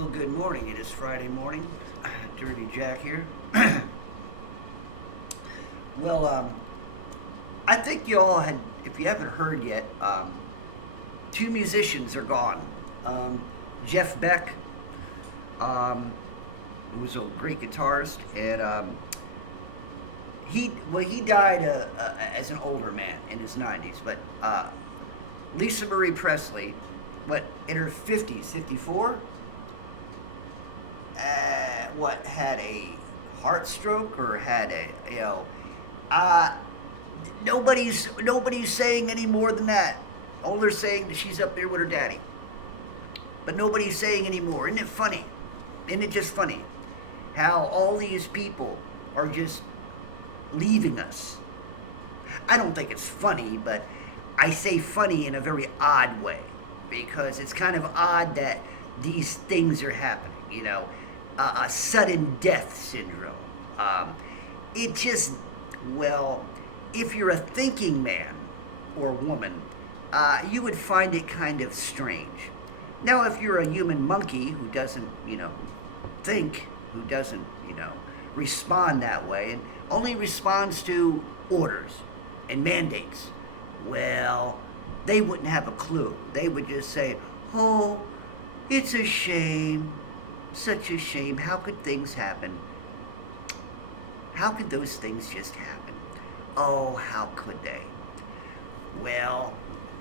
Well, good morning. It is Friday morning. Dirty Jack here. well, I think you all had, if you haven't heard yet, two musicians are gone. Jeff Beck, um, who was a great guitarist, and he died as an older man in his 90s. But Lisa Marie Presley, in her 50s, 54, had a heart stroke or had uh, nobody's saying any more than that. All they're saying that she's up there with her daddy, but nobody's saying any more. Isn't it funny? Isn't it just funny how all these people are just leaving us? I don't think it's funny, but I say funny in a very odd way because it's kind of odd that these things are happening. A sudden death syndrome. It just, well, if you're a thinking man or woman, you would find it kind of strange. Now, if you're a human monkey who doesn't, think, who doesn't, respond that way, and only responds to orders and mandates, well, they wouldn't have a clue. They would just say, oh, it's a shame. Such a shame. How could things happen? How could those things just happen? Oh, how could they? Well,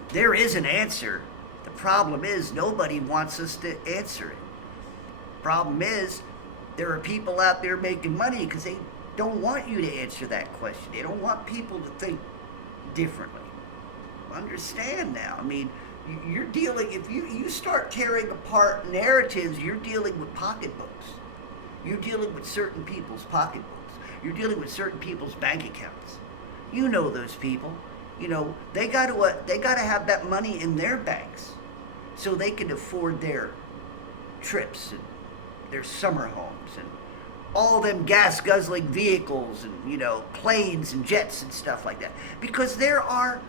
there is an answer. The problem is nobody wants us to answer it. Problem is there are people out there making money because they don't want you to answer that question. They don't want people to think differently. Understand now. I mean, you're dealing, if you start tearing apart narratives, you're dealing with pocketbooks. You're dealing with certain people's pocketbooks. You're dealing with certain people's bank accounts. You know those people. They got to have that money in their banks so they can afford their trips and their summer homes and all them gas guzzling vehicles and planes and jets and stuff like that. Because there are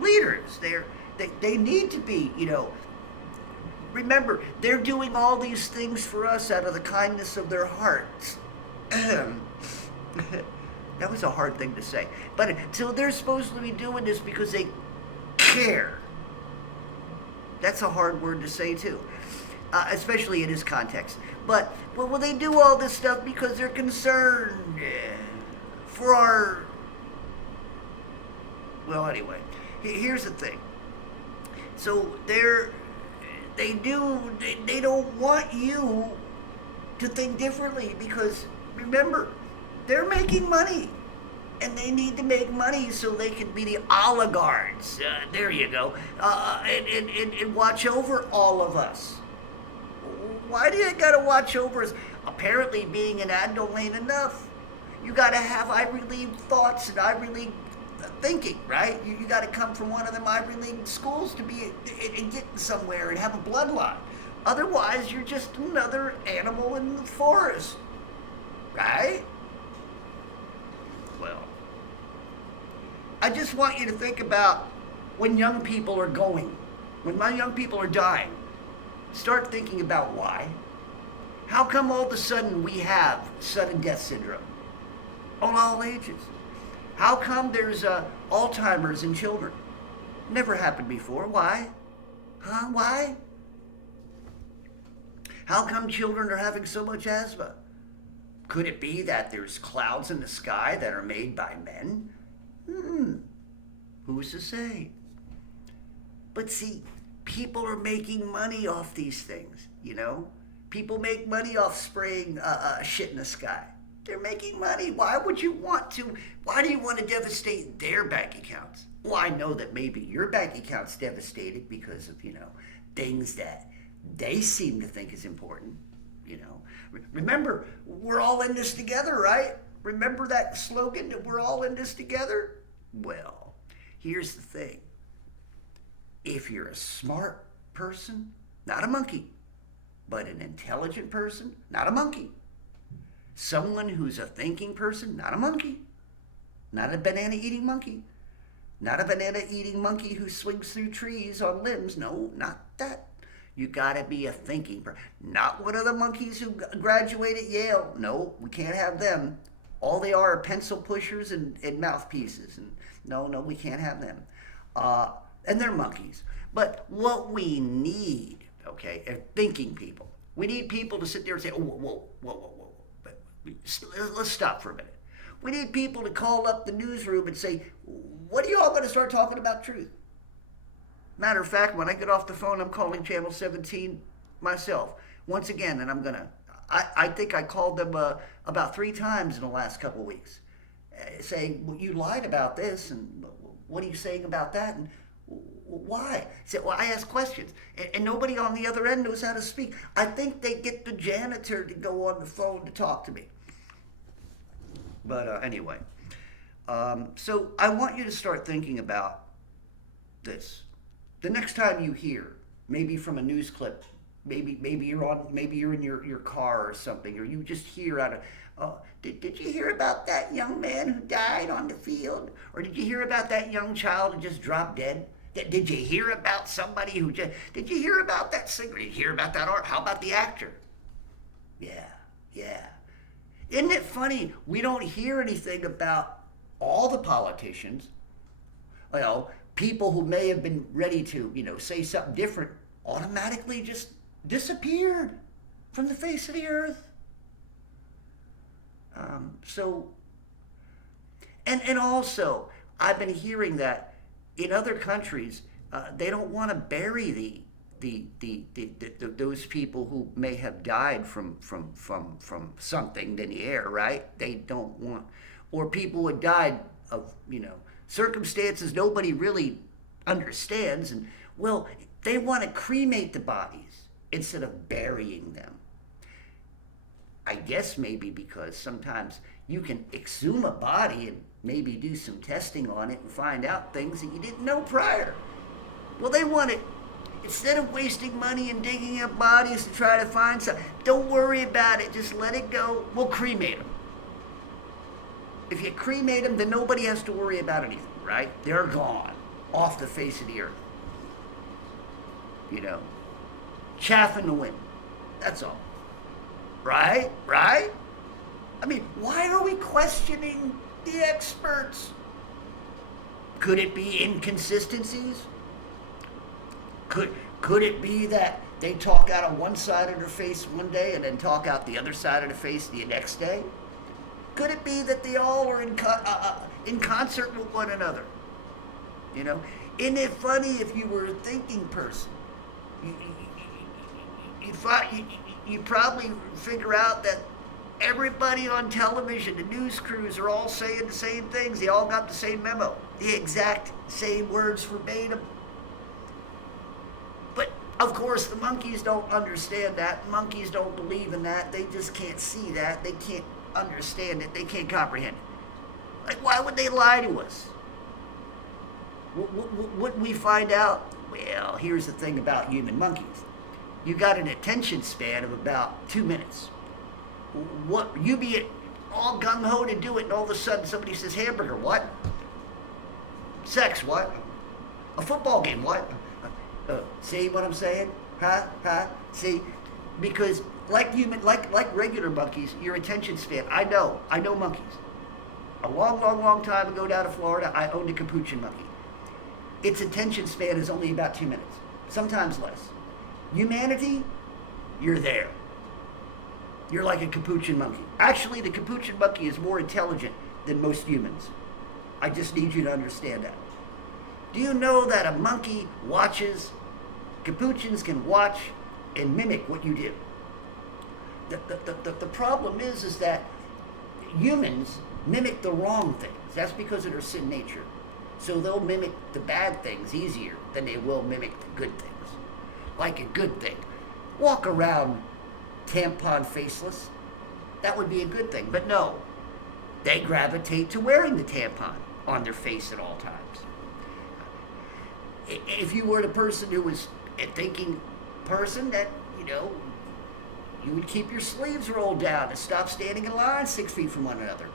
leaders. They need to be, remember, they're doing all these things for us out of the kindness of their hearts. That was a hard thing to say. But so they're supposed to be doing this because they care. That's a hard word to say, too, especially in this context. But well, they do all this stuff because they're concerned for our... Well, anyway, here's the thing. So they don't want you to think differently because, remember, they're making money. And they need to make money so they can be the oligarchs. There you go. And watch over all of us. Why do you gotta watch over us? Apparently being an adult ain't enough. You gotta have Ivy League thoughts and Ivy League thinking, right? You got to come from one of them Ivy League schools to be and get somewhere and have a bloodline. Otherwise, you're just another animal in the forest, right? Well, I just want you to think about when young people are going, when my young people are dying. Start thinking about why. How come all of a sudden we have sudden death syndrome on all ages? How come there's Alzheimer's in children? Never happened before. Why? Why? How come children are having so much asthma? Could it be that there's clouds in the sky that are made by men? Who's to say? But see, people are making money off these things, People make money off spraying shit in the sky. They're making money. Why do you want to devastate their bank accounts? Well, I know that maybe your bank account's devastated because of, things that they seem to think is important, Remember, we're all in this together, right? Remember that slogan that we're all in this together? Well, here's the thing. If you're a smart person, not a monkey, but an intelligent person, not a monkey, someone who's a thinking person, not a monkey, not a banana-eating monkey, not a banana-eating monkey who swings through trees on limbs, no, not that. You got to be a thinking person. Not one of the monkeys who graduated Yale. No, we can't have them. All they are pencil pushers and mouthpieces. And no, we can't have them. And they're monkeys. But what we need, okay, are thinking people. We need people to sit there and say, oh, whoa. Let's stop for a minute. We need people to call up the newsroom and say, what are you all going to start talking about truth? Matter of fact, when I get off the phone, I'm calling Channel 17 myself once again, and I think I called them about 3 times in the last couple of weeks, saying, well, you lied about this, and what are you saying about that, and why? Well, I ask questions, and nobody on the other end knows how to speak. I think they get the janitor to go on the phone to talk to me. But anyway, so I want you to start thinking about this. The next time you hear, maybe from a news clip, maybe you're in your car or something, or you just hear out of, did you hear about that young man who died on the field? Or did you hear about that young child who just dropped dead? Did you hear about somebody who just, did you hear about that singer? Did you hear about that art? How about the actor? Yeah. Isn't it funny? We don't hear anything about all the politicians, people who may have been ready to, say something different, automatically just disappeared from the face of the earth. And also, I've been hearing that in other countries, they don't want to bury those people who may have died from something in the air, right? They don't want, or people who died of, circumstances nobody really understands, and well, they want to cremate the bodies instead of burying them. I guess maybe because sometimes you can exhume a body and maybe do some testing on it and find out things that you didn't know prior. Well, they want it, instead of wasting money and digging up bodies to try to find something, don't worry about it, just let it go. We'll cremate them. If you cremate them, then nobody has to worry about anything, right? They're gone off the face of the earth. Chaff in the wind. That's all. Right? I mean, why are we questioning the experts? Could it be inconsistencies? Could it be that they talk out of one side of their face one day and then talk out the other side of the face the next day? Could it be that they all are in concert with one another? Isn't it funny if you were a thinking person? You probably figure out that everybody on television, the news crews, are all saying the same things. They all got the same memo, the exact same words verbatim. But of course, the monkeys don't understand that. Monkeys don't believe in that. They just can't see that. They can't understand it. They can't comprehend it. Like, why would they lie to us? Wouldn't we find out? Well, here's the thing about human monkeys. You got an attention span of about 2 minutes. You be all gung-ho to do it, and all of a sudden somebody says, hamburger, what? Sex, what? A football game, what? See what I'm saying? Huh? See? Because like regular monkeys, your attention span, I know monkeys. A long time ago down in Florida, I owned a capuchin monkey. Its attention span is only about 2 minutes, sometimes less. Humanity, you're there. You're like a capuchin monkey. Actually, the capuchin monkey is more intelligent than most humans. I just need you to understand that. Do you know that a monkey watches? Capuchins can watch and mimic what you do. The problem is that humans mimic the wrong things. That's because of their sin nature. So they'll mimic the bad things easier than they will mimic the good things. Like a good thing. Walk around tampon faceless. That would be a good thing. But no, they gravitate to wearing the tampon on their face at all times. If you were the person who was a thinking person, that, you would keep your sleeves rolled down and stop standing in line 6 feet from one another.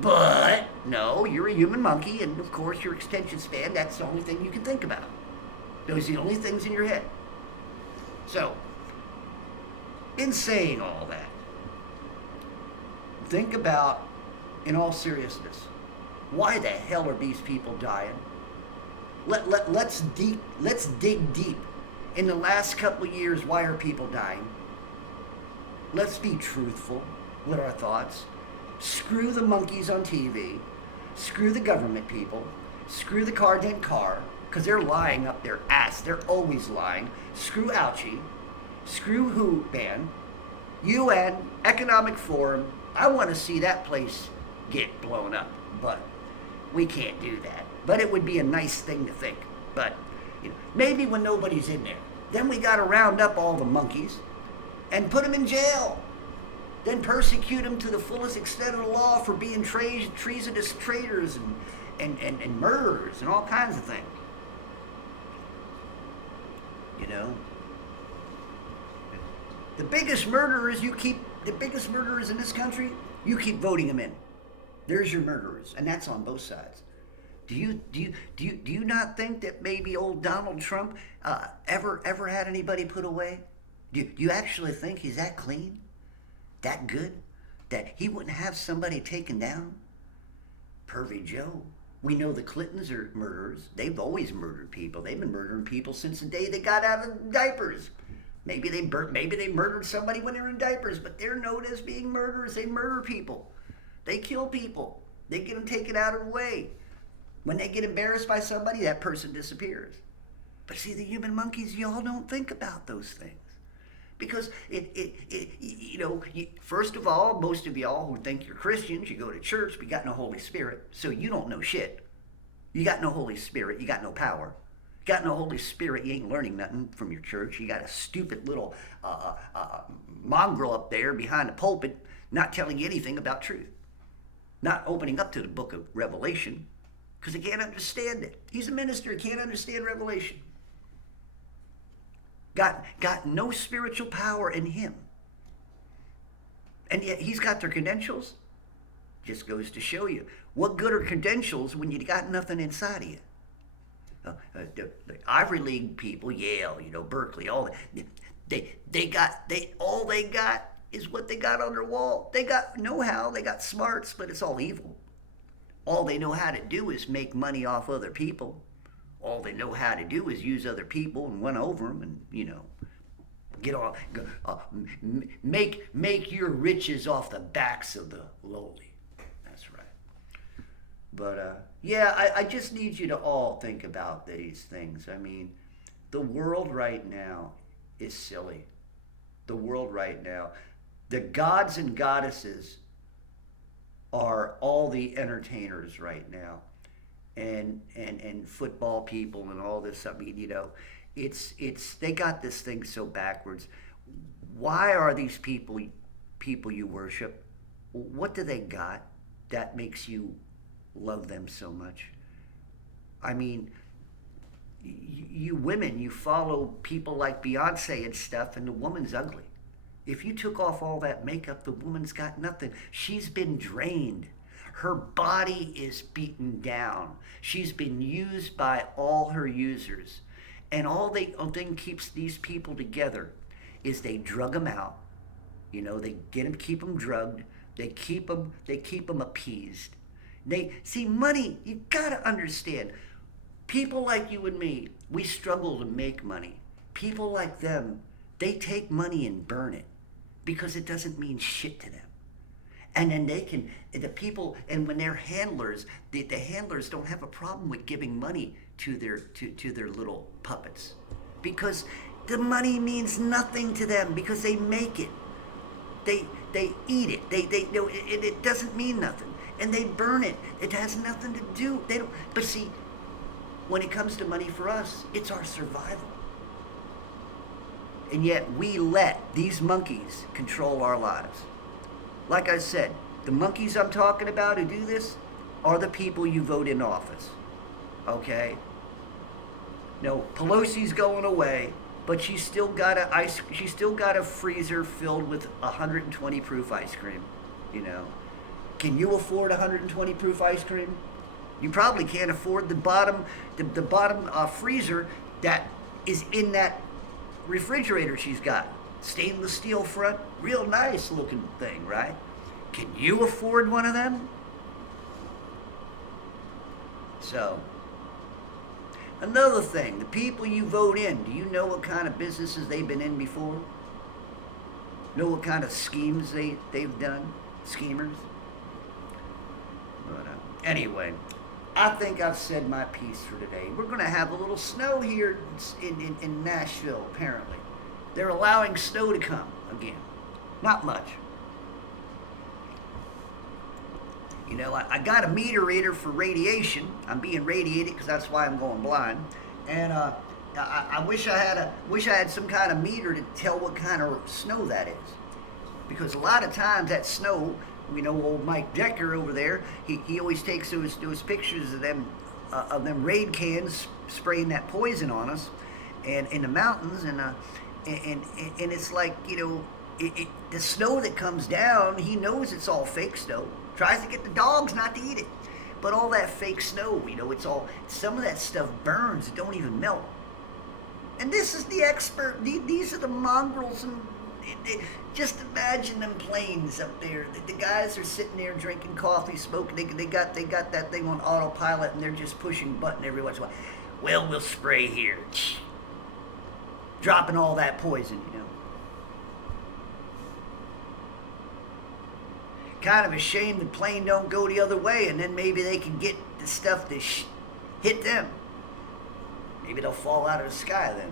But no, you're a human monkey, and of course your extension span, that's the only thing you can think about. Those are the only things in your head. So, in saying all that, think about, in all seriousness, why the hell are these people dying? Let's dig deep. In the last couple of years, why are people dying? Let's be truthful with our thoughts. Screw the monkeys on TV. Screw the government people. Screw the car dent car, because they're lying up their ass. They're always lying. Screw Ouchie. Screw WHO ban. UN, Economic Forum. I want to see that place get blown up, but we can't do that. But it would be a nice thing to think. But maybe when nobody's in there, then we got to round up all the monkeys and put them in jail. Then persecute them to the fullest extent of the law for being treasonous traitors and murderers and all kinds of things. The biggest murderers in this country, you keep voting them in. There's your murderers, and that's on both sides. Do you not think that maybe old Donald Trump ever had anybody put away? Do you actually think he's that clean, that good, that he wouldn't have somebody taken down? Pervy Joe. We know the Clintons are murderers. They've always murdered people. They've been murdering people since the day they got out of diapers. Maybe they murdered somebody when they were in diapers, but they're known as being murderers. They murder people. They kill people. They get them taken out of the way. When they get embarrassed by somebody, that person disappears. But see, the human monkeys, y'all don't think about those things. Because first of all, most of y'all who think you're Christians, you go to church, but you got no Holy Spirit, so you don't know shit. You got no Holy Spirit, you got no power. You got no Holy Spirit, you ain't learning nothing from your church. You got a stupid little mongrel up there behind the pulpit, not telling you anything about truth. Not opening up to the book of Revelation, because he can't understand it. He's a minister, he can't understand Revelation. Got no spiritual power in him. And yet he's got their credentials. Just goes to show you. What good are credentials when you got nothing inside of you? The Ivy League people, Yale, Berkeley, all that. All they got is what they got on their wall. They got know-how, they got smarts, but it's all evil. All they know how to do is make money off other people. All they know how to do is use other people and run over them and, get off, make your riches off the backs of the lowly. That's right. But, I just need you to all think about these things. I mean, the world right now is silly. The world right now. The gods and goddesses are all the entertainers right now. And football people and all this. I mean, it's they got this thing so backwards. Why are these people you worship? What do they got that makes you love them so much? I mean, you women, you follow people like Beyonce and stuff, and the woman's ugly. If you took off all that makeup, the woman's got nothing. She's been drained. Her body is beaten down. She's been used by all her users. And all thing keeps these people together is they drug them out. They keep them drugged. They keep them appeased. Money, you gotta understand. People like you and me, we struggle to make money. People like them, they take money and burn it because it doesn't mean shit to them. And then when they're handlers, the handlers don't have a problem with giving money to their little puppets, because the money means nothing to them, because they make it, they eat it, it doesn't mean nothing, and they burn it. It has nothing to do. They don't. But see, when it comes to money for us, it's our survival, and yet we let these monkeys control our lives. Like I said, the monkeys I'm talking about who do this are the people you vote in office. Okay? No, Pelosi's going away, but she's still got a freezer filled with 120 proof ice cream. Can you afford 120 proof ice cream? You probably can't afford the bottom freezer that is in that refrigerator she's got. Stainless steel front, real nice looking thing, right? Can you afford one of them? So, another thing, the people you vote in, do you know what kind of businesses they've been in before? Know what kind of schemes they've done? Schemers? But anyway, I think I've said my piece for today. We're going to have a little snow here in Nashville, apparently. They're allowing snow to come again. Not much. You know, I got a meter reader for radiation. I'm being radiated because that's why I'm going blind. And I wish I had some kind of meter to tell what kind of snow that is. Because a lot of times that snow, you know, old Mike Decker over there, he always takes those pictures of them raid cans spraying that poison on us, and in the mountains, and it's like, you know, the snow that comes down, he knows it's all fake snow. Tries to get the dogs not to eat it, but all that fake snow, you know, some of that stuff burns. It don't even melt. And this is the expert. These are the mongrels, and just imagine them planes up there. The guys are sitting there drinking coffee, smoking. They got that thing on autopilot, and they're just pushing button every once in a while. Well, we'll spray here, dropping all that poison, you know. Kind of a shame the plane don't go the other way, and then maybe they can get the stuff to hit them. Maybe they'll fall out of the sky then.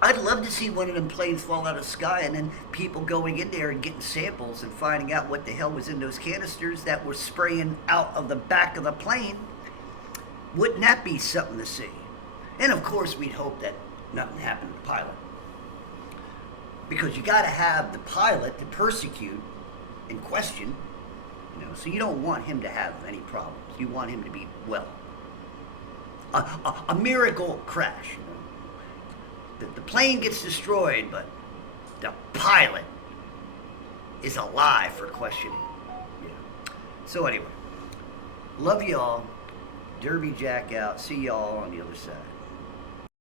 I'd love to see one of them planes fall out of the sky, and then people going in there and getting samples and finding out what the hell was in those canisters that were spraying out of the back of the plane. Wouldn't that be something to see? And of course, we'd hope that nothing happened to the pilot. Because you got to have the pilot to persecute and question, you know, so you don't want him to have any problems. You want him to be well. A miracle crash, you know. The plane gets destroyed, but the pilot is alive for questioning. Yeah. So anyway, love y'all. Derby Jack out. See y'all on the other side.